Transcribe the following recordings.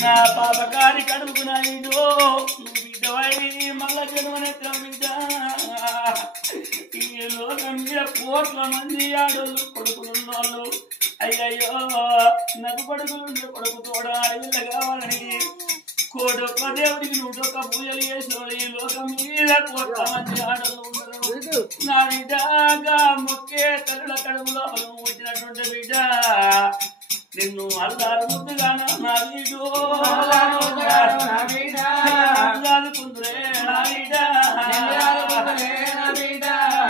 నా పాపకారి కడుపు నాయుడు బిడ్డవై మళ్ళా జన్మనెత్తం బిడ్డ ఈ లోకం మీద కోట్ల మంది ఆడోళ్ళు కొడుకులున్నోళ్ళు అయ్యయ్యో నాకు కొడుకు తోడా అడవిల్ల కావాలని కోటొక్క దేవుడికి 101 పూజలు చేసేవాళ్ళు ఈ లోకం మీద కోట్ల మంది ఆడోళ్ళు ఉండరు నా బిడ్డగా మొక్కే తల్లుల కడుపులో వచ్చినటువంటి బిడ్డ నిన్ను అల్లారు ముద్దుగాను నా వీడు కుందురే నా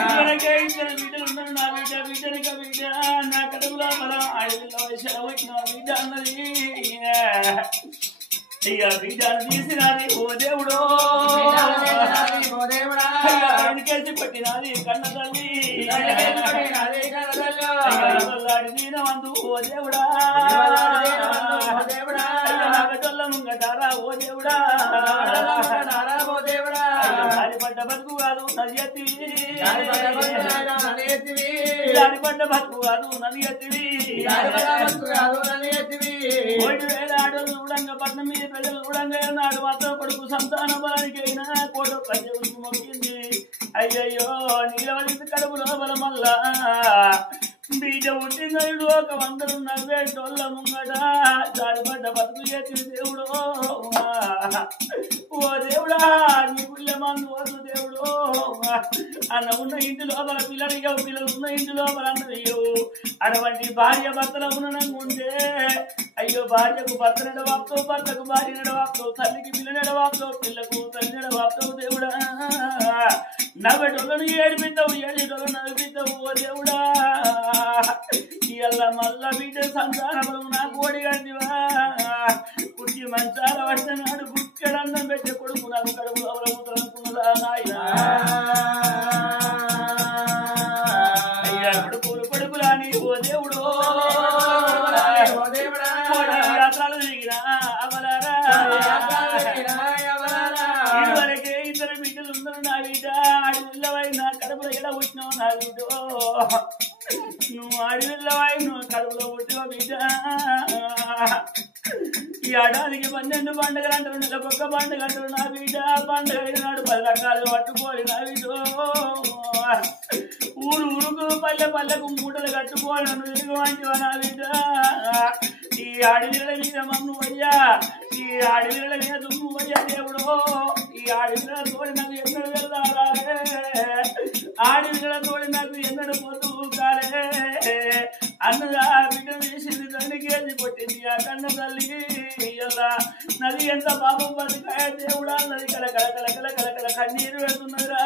బిడ్డకే ఇద్దరు బిడ్డలు ఉన్నారు నా బిడ్డ బిడ్డనిక బిడ్డ నా కడుపులో బలం అడవిలో వచ్చిన బిడ్డ అన్నది ఇక బిడ్డను తీసినది ఓ దేవుడు కేసి పట్టినది కన్న తల్లి దీనవంతు ఓ దేవుడా నాగటొల్ల ముంగటారా ఓ దేవుడా పడ్డ బతుకు కాదు నది ఎత్తివి పడ్డ బతుకు కాదు నది ఎత్తివి 1,000 ఆడోళ్ళు చూడంగా పట్నం మీద ప్రజలు చూడంగా నాడు మాత్రం కొడుకు సంతాన బలానికి అయినా కోట ప్రజలకు మొక్కింది అయ్యయ్యో నీలవలి కడుపు లోపల మళ్ళా బీజ పుట్టినడు ఒక 140 ముంగట జారిపడ్డ బతుకు చేతి దేవుడు ఓ దేవుడా నీ పుణ్యమాను వద్దు దేవుడు అన్న ఉన్న ఇంటి లోపల పిల్లలు ఉన్న ఇంటి లోపల అన్నయ్యో అటువంటి భార్య భర్తల ఉన్ననంగుంటే అయ్యో భార్యకు భర్త నడవాపుతావు భర్తకు భార్య నడవాపుతావు తల్లికి పిల్ల నడవాపుతావు పిల్లకు తల్లి నడవాపుతావు దేవుడా నవ్వటోళ్ళను ఏడిపిస్తావు ఏడిటోళ్ళను నవ్విస్తావు ఓ దేవుడా ఇళ్ళ మల్ల బిడ్డ సంతానము నా కోడి గంటివా కుర్చి మంచాల వచ్చినాడు గుక్కడన్నం పెట్టే కొడుకు నాకు కడుపు అవలముతున్నదా నాయన అయ్యా కొడుకులాని ఓ దేవుడు యాత్రలు దిగినా అవలారా ఇదివరకే ఇద్దరు బిడ్డలు ఉన్నారు నా బిడ్డ ఆడిల్లవై నా కడుపులో ఎడ వచ్చినావు నా బిడ్డ నువ్వు ఆడిల్లవై నువ్వు కడుపులో పుట్టిన బిడ్డ ఈ ఏడాదికి 12 పండుగలు అంటారు నెలకొక్క పండుగ అంటారు నా బిడ్డ పండుగ అయినాడు 10 రకాలు పట్టుకోవాలి నా బిడ్డ ఊరుకు పల్లెకు మూటలు కట్టుకోవాలి నన్ను దిగువంటివా నా బిడ్డ ఈ ఆడివిళ్ళ మీద మన్ను అయ్యా ఈ ఆడివిళ్ళ మీద దుమ్ము అయ్యా దేవుడు ఈ ఆడివిళ్ళ తోడి నాకు ఎన్నడు వెళ్ళాలే ఆడివిళ్ళ తోడి నాకు ఎన్నడు పోతూ కాలే అన్నదా బిడ్డ వేసింది తండ్రికేసి కొట్టింది ఆ కన్న తల్లి ఇలా నది ఎంత పాపం బతికాయ దేవుడా నది కల కల కల కల కల కల కన్నీరు వెళ్తున్నదిరా